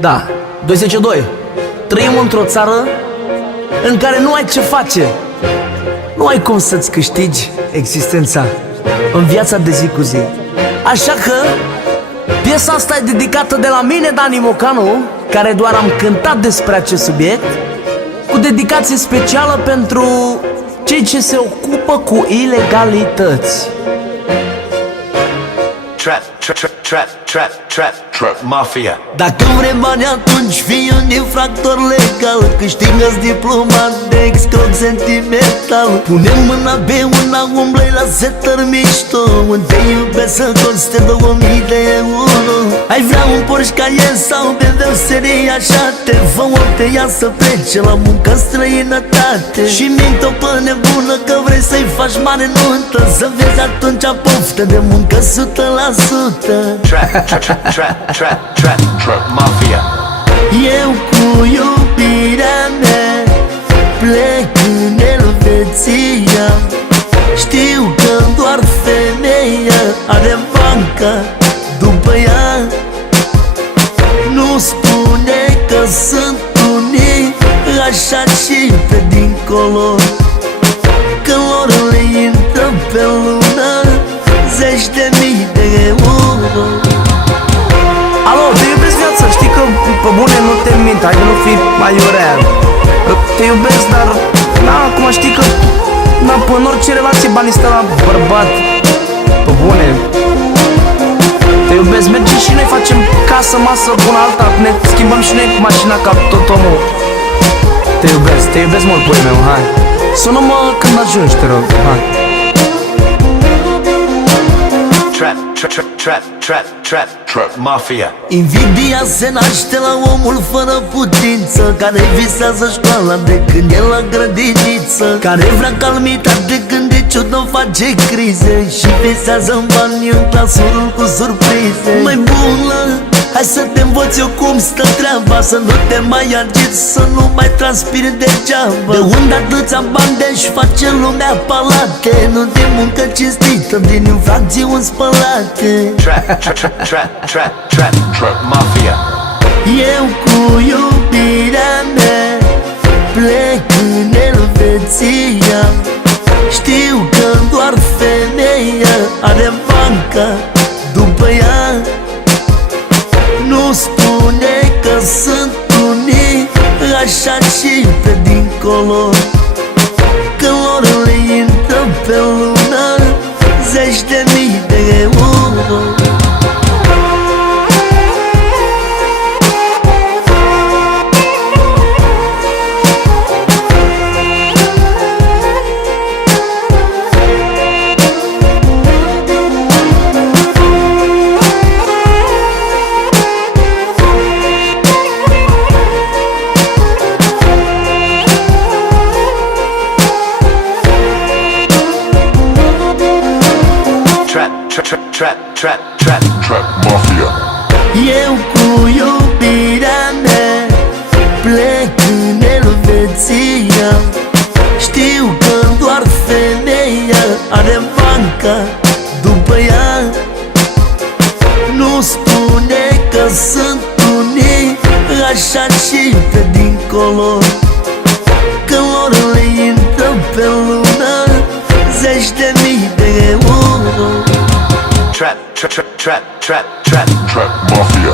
Da, 202. Trăim într-o țară în care nu ai ce face. Nu ai cum să-ți câștigi existența în viața de zi cu zi. Așa că piesa asta e dedicată de la mine, Dani Mocanu, care doar am cântat despre acest subiect, cu dedicație specială pentru cei ce se ocupă cu ilegalități. Trap Mafia. Dacă vrei bani, atunci fii un infractor legal. Câștigă-ți diploma de excroc sentimental. Pune mâna pe una, umblă-i la setări mișto. Unde te iubesc să coste 2000 de euro. Ai vrea un Porsche Cayenne sau BMW serie așa. Te fă o pe ea să plece la muncă în străinătate. Și mint-o pe nebună că vrei să-i faci mare nuntă. Să vezi atunci poftă de muncă 100%. Trap Mafia. Eu cu iubirea mea plec în Elveția. Știu că doar femeia are banca după ea. Nu spune că sunt unii așa și pe dincolo, că lor le intră pe lună 10.000 de euro. Alo, te iubesc viața, știi că pe bune nu te mint, hai că nu fi mai urea. Te iubesc, dar na, acum știi că na, în orice relație banii stă la bărbat. Pe bune. Te iubesc, mergem și noi facem casă, masă, bună alta, ne schimbăm și noi mașina ca tot omul. Te iubesc mult, puiul meu, hai. Sună-mă când ajungi, te rog, hai. Trap Mafia. Invidia se naște la omul fără putință, care visează școala de când e la grădiniță, care vrea calmitate când de ciudă face crize și visează în bani în clasurul cu surprize. Mai bună, hai să te învăț eu cum stă treaba, să nu te mai agiți, să nu mai transpiri degeaba. De unde atâția bani de-și face lumea palate, nu de muncă cinstită, din infracțiuni spălate. Trap Mafia. Eu cu iubirea mea plec în Elveția. Știu că doar femeia are banca după ea. Nu spune că sunt unii așa și pe dincolo, că lor le intră pe lună 10.000 de euro. Trap Mafia. Eu cu iubirea mea plec în Elveția. Știu că doar femeia are banca după ea. Nu spune că sunt unii așa și pe dincolo, că lor le intră pe lună 10.000 de euro. Trap Mafia.